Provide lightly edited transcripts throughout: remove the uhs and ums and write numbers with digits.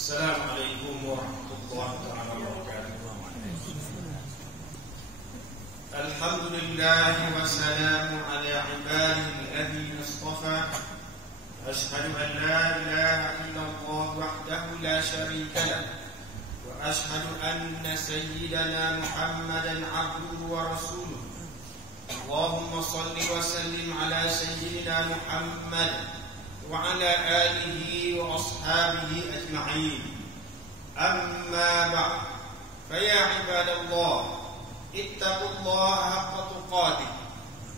Assalamualaikum warahmatullahi wabarakatuh. Alhamdulillah wassalamu ala ibadihi alladhina istafa. Ashhadu an la ilaha illallah wahdahu la sharika lah. Wa ashhadu anna sayyidana Muhammadan abduhu wa rasuluh. Allahumma salli wa sallim ala sayyidina Muhammad وعلى آله وأصحابه أجمعين. أما بعد فيا عباد الله اتقوا الله حق تقاته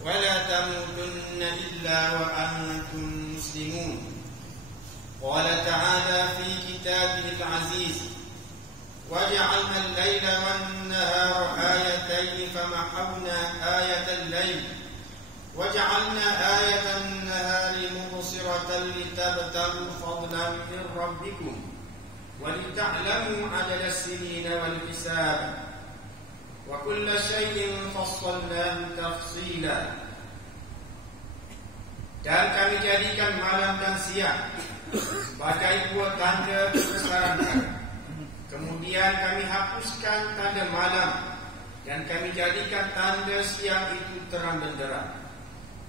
ولا تموتن إلا وأنتم مسلمون. قال تعالى في كتابه العزيز وجعلنا الليل والنهار آيتين فمحونا آية الليل وجعلنا آية النهار مبصرة لتبتغوا فضلا من ربكم ولتعلموا عدد السنين والحساب وكل شيء فصلناه تفصيلا. Dan kami jadikan malam dan siang sebagai dua tanda kebesaran kami. Kemudian kami hapuskan tanda malam dan kami jadikan tanda siang itu terang benderang,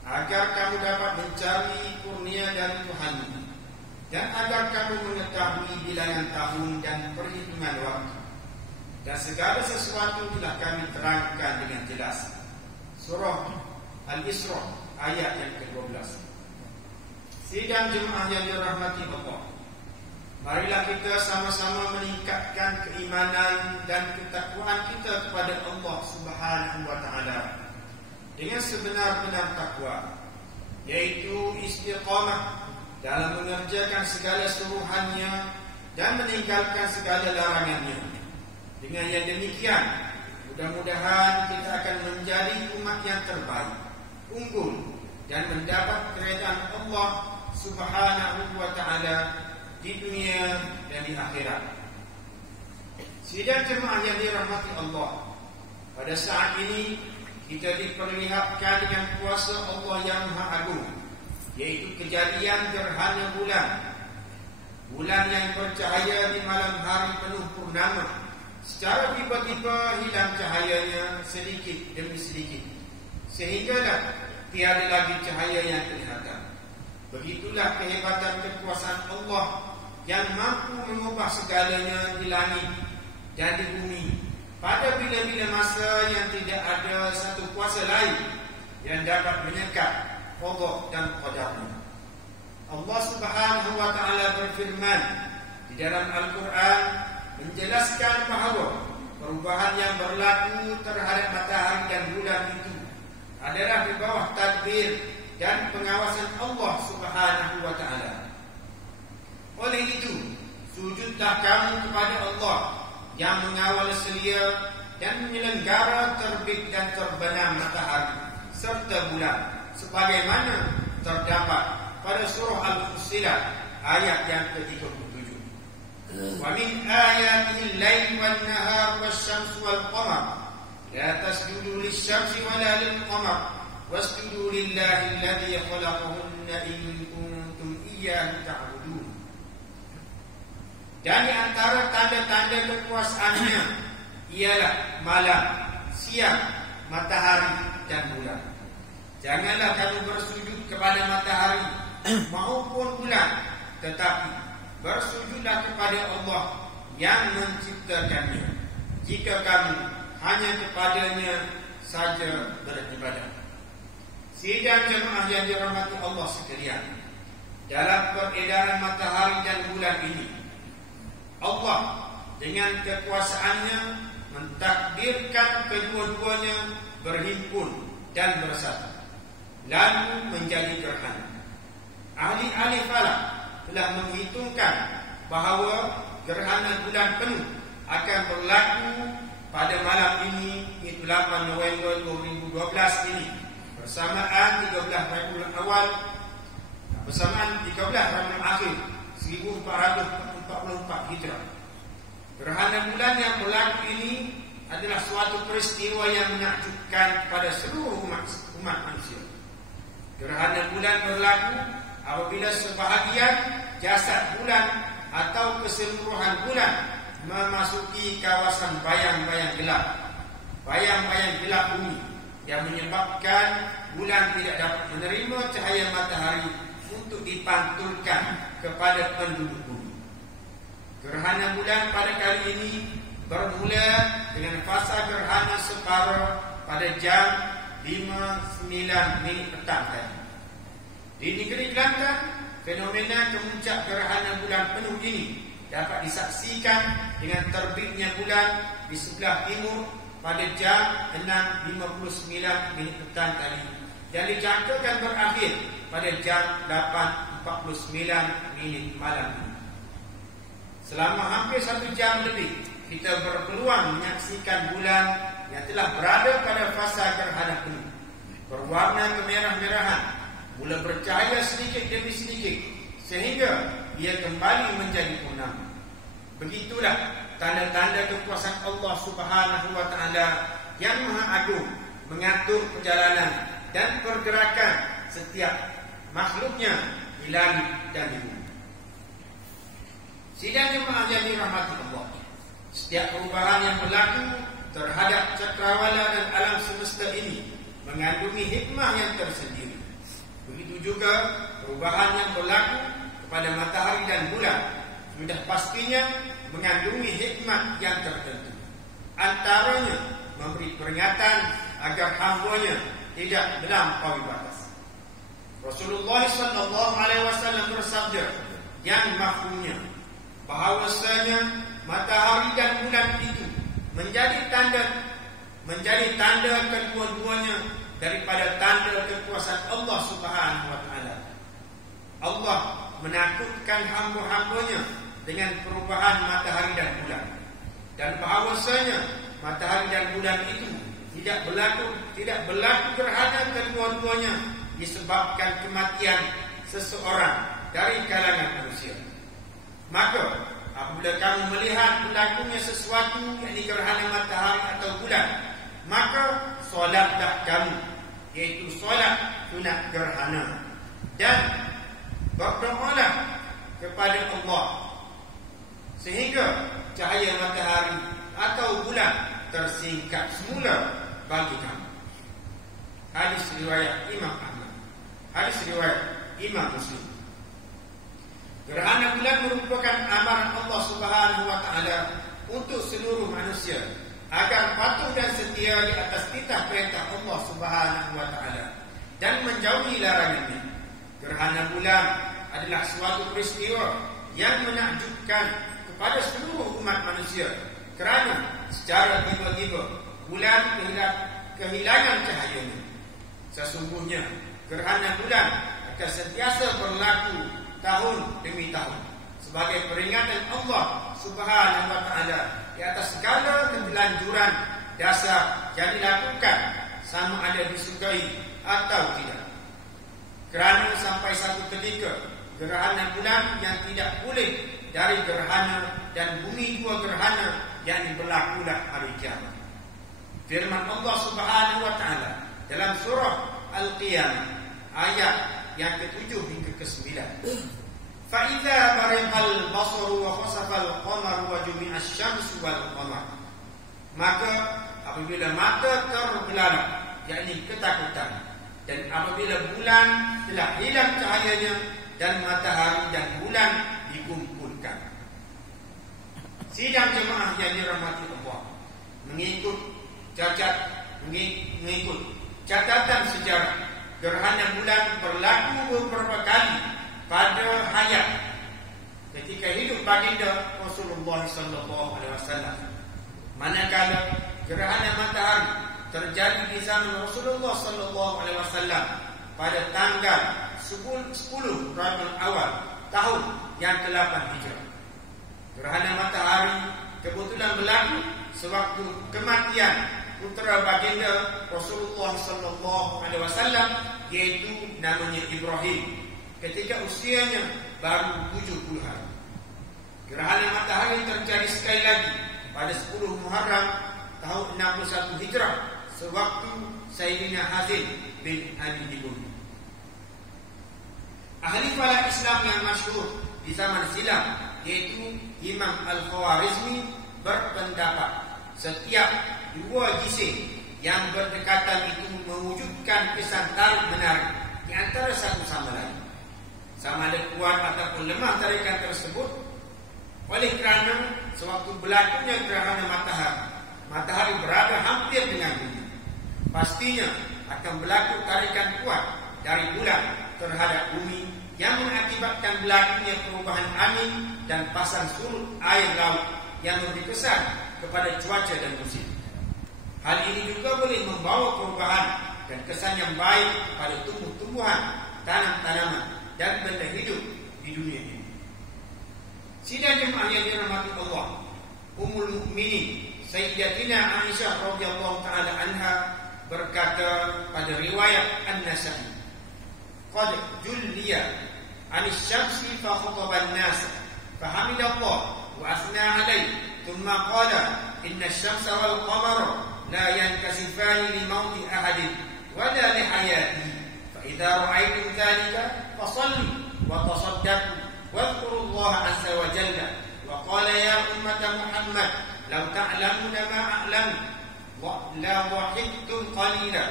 agar kamu dapat mencari kurnia dari Tuhanmu dan agar kamu mengetahui bilangan tahun dan perhitungan waktu. Dan segala sesuatu telah kami terangkan dengan jelas. Surah Al-Isra ayat yang ke-12. Sidang jemaah yang dirahmati Allah, marilah kita sama-sama meningkatkan keimanan dan ketakwaan kita kepada Allah Subhanahu wa taala dengan sebenar-benar takwa, yaitu istiqamah dalam mengerjakan segala suruhannya dan meninggalkan segala larangannya. Dengan yang demikian, mudah-mudahan kita akan menjadi umat yang terbaik, unggul dan mendapat keridhaan Allah Subhanahu wa taala di dunia dan di akhirat. Sidang jemaah yang dirahmati Allah, pada saat ini kita diperlihatkan dengan kuasa Allah yang Maha Agung, yaitu kejadian gerhana bulan. Bulan yang bercahaya di malam hari penuh purnama, secara tiba-tiba hilang cahayanya sedikit demi sedikit, sehinggalah tiada lagi cahaya yang kelihatan. Begitulah kehebatan kekuasaan Allah yang mampu mengubah segalanya di langit dan di bumi pada bila-bila masa yang tidak ada satu kuasa lain yang dapat menyekat qada dan qadarnya. Allah Subhanahu wa taala berfirman di dalam Al-Quran menjelaskan bahawa perubahan yang berlaku terhadap matahari dan bulan itu adalah di bawah tadbir dan pengawasan Allah Subhanahu wa taala. Oleh itu, sujudlah kamu kepada Allah yang mengawal selia dan menyelenggara terbit dan terbenam matahari serta bulan, sebagaimana terdapat pada surah Al-Fussilat ayat yang ke-37. Wa min ayatihi al-lail wan-nahar wasyamsu wal-qamar la tasjudu lisyamsi wala lil-qamar wasjudu lillahi alladhi khalaqahunna in kuntum iyyahu ta'budun. Dan di antara tanda-tanda kekuasaannya ialah malam, siang, matahari dan bulan. Janganlah kamu bersujud kepada matahari maupun bulan, tetapi bersujudlah kepada Allah yang menciptakannya, jika kamu hanya kepadanya saja beribadah. Sidang jemaah yang dirahmati Allah sekalian, dalam peredaran matahari dan bulan ini, Allah dengan kekuasaannya mentakdirkan kedua-duanya berhimpun dan bersatu, lalu menjadi gerhana. Ahli-ahli falak telah menghitungkan bahawa gerhana bulan penuh akan berlaku pada malam ini, iaitu 8 November 2012 ini, bersamaan 13 Rabiul Awal, bersamaan 13 Rabiul Akhir 1444 Hijrah. Gerhana bulan yang berlaku ini adalah suatu peristiwa yang menakjubkan kepada seluruh umat manusia. Gerhana bulan berlaku apabila sebahagian jasad bulan atau keseluruhan bulan memasuki kawasan bayang-bayang gelap, bayang-bayang gelap bumi, yang menyebabkan bulan tidak dapat menerima cahaya matahari untuk dipantulkan kepada penduduk bumi. Gerhana bulan pada kali ini bermula dengan fasa gerhana separuh pada jam 5.09 petang tadi. Di negeri Kelantan, fenomena kemuncak gerhana bulan penuh ini dapat disaksikan dengan terbitnya bulan di sebelah timur pada jam 6.59 petang tadi, yang dijangkakan berakhir pada jam 8.49 malam ini. Selama hampir 1 jam lebih, kita berpeluang menyaksikan bulan yang telah berada pada fasa gerhana penuh, berwarna kemerah-merahan, mula bercahaya sedikit demi sedikit sehingga ia kembali menjadi purnama. Begitulah tanda-tanda kekuasaan Allah Subhanahu wa taala yang Maha Agung mengatur perjalanan dan pergerakan setiap makhluknya di langit dan di bumi. Sidang jemaah yang dirahmati Allah, setiap perubahan yang berlaku terhadap cakrawala dan alam semesta ini mengandungi hikmah yang tersendiri. Begitu juga perubahan yang berlaku kepada matahari dan bulan sudah pastinya mengandungi hikmah yang tertentu. Antaranya memberi peringatan agar hamba-Nya tidak melampaui batas. Rasulullah SAW bersabda yang mafhumnya bahawasanya matahari dan bulan itu menjadi tanda kedua-duanya daripada tanda kekuasaan Allah Subhanahu wa taala. Allah menakutkan hamba-hambanya dengan perubahan matahari dan bulan, dan bahawasanya matahari dan bulan itu tidak berlaku gerhana kedua-duanya disebabkan kematian seseorang dari kalangan manusia. Maka apabila kamu melihat berlakunya sesuatu yang gerhana matahari atau bulan, maka solatlah kamu, yaitu solat sunat gerhana, dan berdoalah kepada Allah sehingga cahaya matahari atau bulan tersingkap semula bagi kamu. Hadis riwayat Imam Ahmad, hadis riwayat Imam Muslim. Gerhana bulan merupakan amaran Allah Subhanahu wa taala untuk seluruh manusia agar patuh dan setia di atas titah perintah Allah Subhanahu wa taala dan menjauhi larangannya. Gerhana bulan adalah suatu peristiwa yang menakjubkan kepada seluruh umat manusia, kerana secara tiba-tiba bulan kehilangan cahayanya. Sesungguhnya gerhana bulan akan sentiasa berlaku tahun demi tahun sebagai peringatan Allah Subhanahu wa taala di atas segala ketelanjuran dasar yang dilakukan, sama ada disukai atau tidak. Kerana sampai satu ketika gerhana bulan yang tidak boleh dari gerhana dan bumi dua gerhana yang berlakulah hari kiamat. Firman Allah Subhanahu wa taala dalam surah Al-Qiyamah ayat yang ke-7 hingga ke-9. Fa idza bariqal basaru wa khasafal qamaru wa jumi'asy syamsu wal qamar. Maka apabila mata terbelalak, yakni ketakutan, dan apabila bulan telah hilang cahayanya dan matahari dan bulan dikumpulkan. Sidang jemaah yang dirahmati Allah, mengikut catatan sejarah, gerhana bulan berlaku beberapa kali pada hayat ketika hidup baginda Rasulullah SAW. Manakala gerhana matahari terjadi di zaman Rasulullah SAW pada tanggal 10 Rabiul Awal tahun yang ke-8 Hijrah. Gerhana matahari kebetulan berlaku sewaktu kematian putera baginda Rasulullah SAW, yaitu namanya Ibrahim, ketika usianya baru 70 hari. Gerhana matahari terjadi sekali lagi pada 10 Muharram tahun 61 Hijrah sewaktu Sayyidina Hazim bin Ali dibunuh. Ahli falak Islam yang masyhur di zaman silam, yaitu Imam Al-Khawarizmi berpendapat setiap dua jisim yang berdekatan itu mewujudkan kesan tarik menarik di antara satu sama lain, sama ada kuat ataupun lemah tarikan tersebut. Oleh kerana sewaktu berlakunya gerhana matahari berada hampir dengan bumi, pastinya akan berlaku tarikan kuat dari bulan terhadap bumi yang mengakibatkan berlakunya perubahan angin dan pasang surut air laut yang memberi kesan kepada cuaca dan musim. Hal ini juga boleh membawa perubahan dan kesan yang baik pada tumbuh-tumbuhan, tanam-tanaman dan benda hidup di dunia ini. Sidang jemaah yang dirahmati Allah, Ummul Mukminin Sayyidatina Aisyah radhiyallahu taala anha berkata pada riwayat An-Nasa'i, "Qad julliya 'anis syamsi fa khataba an-nas fa hamidallah wa athna 'alayhi thumma qala inna asy-syamsa wal qamara la yankasifani li mauti ahadin wa la li hayatihi fa idza ra'aytum dhalika fasallu wa tasaddaqu واذكروا الله عز وجل وقال يا أمة محمد لو تعلمون ما أعلم لضحكتم قليلا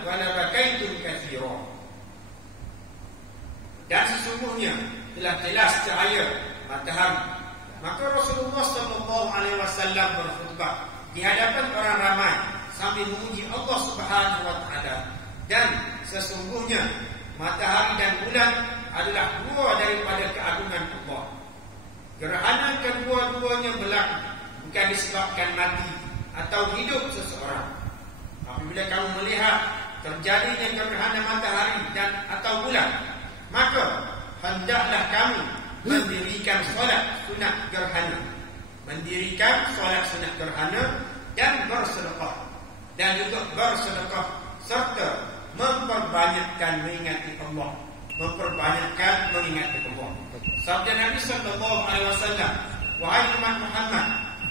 ولبكيتم كثيرا." Dan sesungguhnya telah jelas cahaya matahari, maka Rasulullah SAW berkhutbah di hadapan orang ramai sambil memuji Allah Subhanahu wa taala. Dan sesungguhnya matahari dan bulan adalah dua daripada keagungan Allah. Gerhana kedua-duanya berlaku bukan disebabkan mati atau hidup seseorang. Apabila kamu melihat terjadinya gerhana matahari dan atau bulan, maka hendaklah kamu mendirikan solat sunat gerhana, dan bersedekah, serta memperbanyakkan mengingati Allah. Sabda Nabi sallallahu alaihi wasallam, "Wahai umat Muhammad,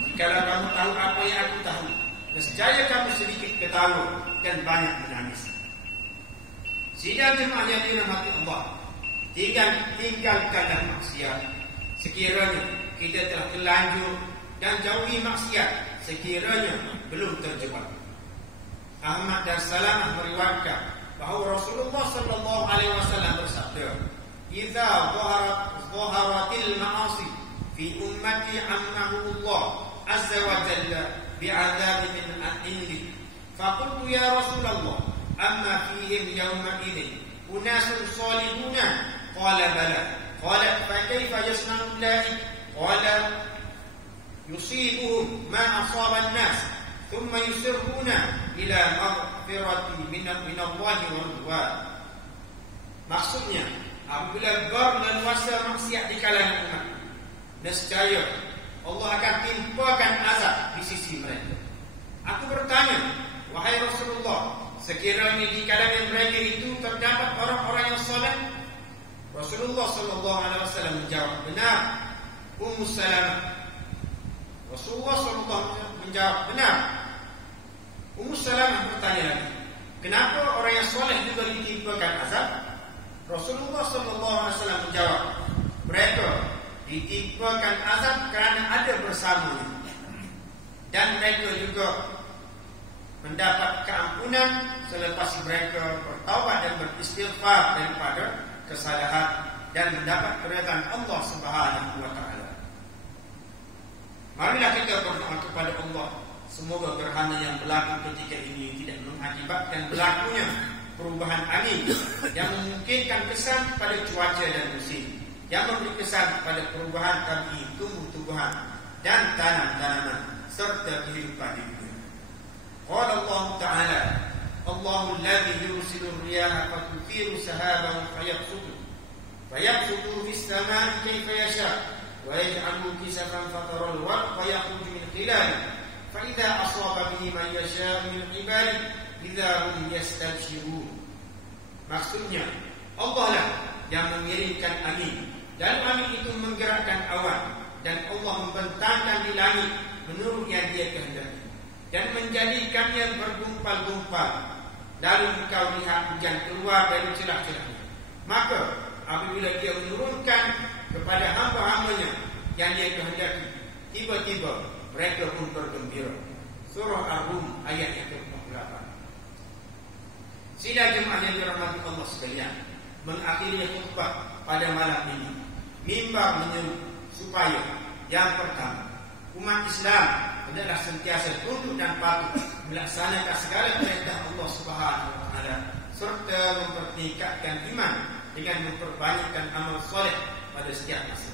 jikalau kamu tahu apa yang aku tahu, nescaya kamu sedikit ketawa dan banyak menangis." Sidang jemaah yang dirahmati Allah, tinggalkanlah maksiat sekiranya kita telah terlanjur, dan jauhi maksiat sekiranya belum terjebak. Ahmad dan Salamah meriwayatkan bahawa Rasulullah sallallahu alaihi wasallam bersabda, "Idza dhaharatil ma'asi fi ummati ammahu Allah azza wa jalla bi'adzabin min indi." Faqultu ya Rasulullah, "Amma fihim yawma idzin unasun salihuna?" Qala bala. Qala fa kayfa yasna'u dhalik? Qala yusibuhum ma asaba an-nas thumma yusirruna ila maghfirati min Allah wa ridwan. Maksudnya, apabila berleluasa maksiat di kalangan umat, nescaya Allah akan timpakan azab di sisi mereka. Aku bertanya, wahai Rasulullah, sekiranya di kalangan mereka itu terdapat orang-orang yang saleh? Rasulullah sallallahu alaihi wasallam menjawab, "Benar." Ummu Salamah. Rasulullah sallallahu alaihi wasallam menjawab, "Benar." Ummu Salamah bertanya lagi, "Kenapa orang yang soleh juga ditimpakan azab?" Rasulullah sallallahu alaihi wasallam menjawab, "Mereka ditimpakan azab kerana ada bersamanya, dan mereka juga mendapat keampunan selepas mereka bertaubat dan beristighfar daripada kesalahan dan mendapat keridhaan Allah Subhanahu wa taala." Marilah kita berdoa kepada Allah, semoga gerhana yang berlaku ketika ini tidak mengakibatkan berlakunya perubahan angin yang memungkinkan kesan pada cuaca dan musim, yang memberi kesan pada perubahan tabi'i tumbuh-tumbuhan dan tanam-tanaman serta kehidupan hidup. Qala Allah Ta'ala, "Allahu alladhi yursilu ar-riyaha fatuthiru sahaban fayabsutu fis samaa'i kayfa yasha wa yaj'aluhu kisafan fatara al-wadqa yakhruju min khilalihi fa idza asaba bihi man yasha'u min ibadihi idza hum yastabshirun." Maksudnya, Allah lah yang mengirimkan angin, dan angin itu menggerakkan awan, dan Allah membentangkan di langit menurut yang Dia kehendaki dan menjadikannya bergumpal-gumpal, lalu engkau lihat hujan keluar dari celah-celahnya. Maka apabila Dia menurunkan kepada hamba-hambanya yang dia kehendaki, tiba-tiba mereka pun bergembira. Surah Ar-Rum ayat yang ke-48. Sidang jemaah yang dirahmati Allah sekalian, mengakhiri khutbah pada malam ini, mimbar menyeru supaya yang pertama, umat Islam hendaklah sentiasa tunduk dan patuh melaksanakan segala perintah Allah Subhanahu wa taala serta mempertingkatkan iman dengan memperbanyakkan amal soleh pada setiap masa.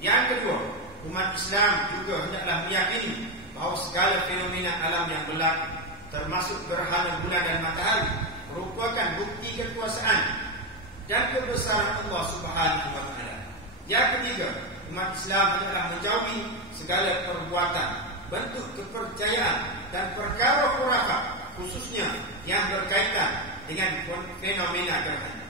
Yang kedua, umat Islam juga hendaklah meyakini bahawa segala fenomena alam yang berlaku, termasuk gerhana bulan dan matahari, merupakan bukti kekuasaan dan kebesaran Allah Subhanahu wa taala. Yang ketiga, umat Islam hendaklah menjauhi segala perbuatan, bentuk kepercayaan dan perkara khurafat, khususnya yang berkaitan dengan fenomena gerhana.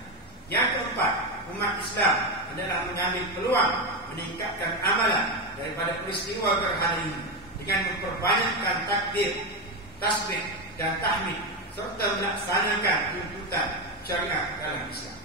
Yang keempat, umat Islam hendaklah mengambil peluang meningkatkan amalan daripada peristiwa gerhana ini dengan memperbanyakkan takbir, tasbih dan tahmid serta melaksanakan tuntutan syariat dalam Islam.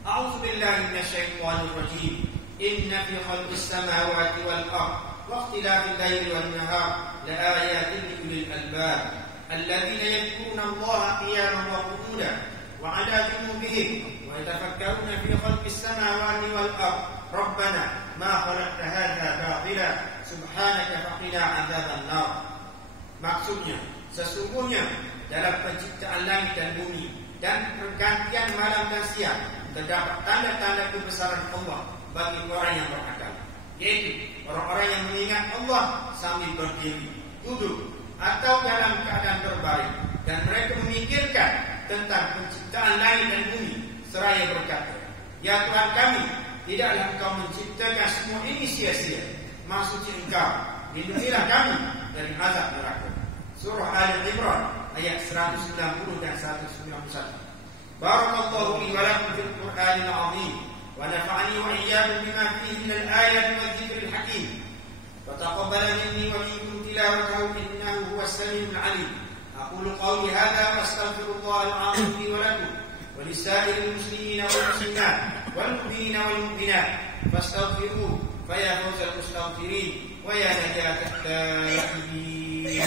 A'udzu billahi minasyaitonir rajim. Inna fi khalqis samawati wal ardh wa ikhtilafil laili wan nahar la ayatin li ulil albab alladziina yadhkuruna Allaha qiyaman wa qu'udan wa 'ala junubihim wa yatafakkaruna fi khalqis samawati wal ardh rabbana ma khalaqta hadza batila subhanaka faqina 'adzaban nar. Maksudnya, sesungguhnya dalam penciptaan langit dan bumi dan pergantian malam dan siang terdapat tanda-tanda kebesaran Allah bagi orang yang berakal, yaitu orang-orang yang mengingat Allah sambil berdiri, duduk atau dalam keadaan berbaring, dan mereka memikirkan tentang penciptaan langit dan bumi seraya berkata, ya Tuhan kami, tidaklah Engkau menciptakan semua ini sia-sia. Maksudnya Engkau, lindungilah kami dari azab neraka. Surah Al-Imran ayat 190 dan 191. Barakallahu li wa lakum fil Qur'anil 'azim wa nafa'ani wa iyyakum bima fihi minal ayati wadh dhikril hakim. Wa taqabbala minni wa minkum tilawatahu innahu huwas samiul 'alim. Aqulu qawli hadha wa astaghfirullahal 'azim li wa lakum wa lisa'iril muslimina wal muslimat wal mu'minina wal mu'minat fastaghfiruhu fa ya fawzal mustaghfirin wa ya najatat taibin.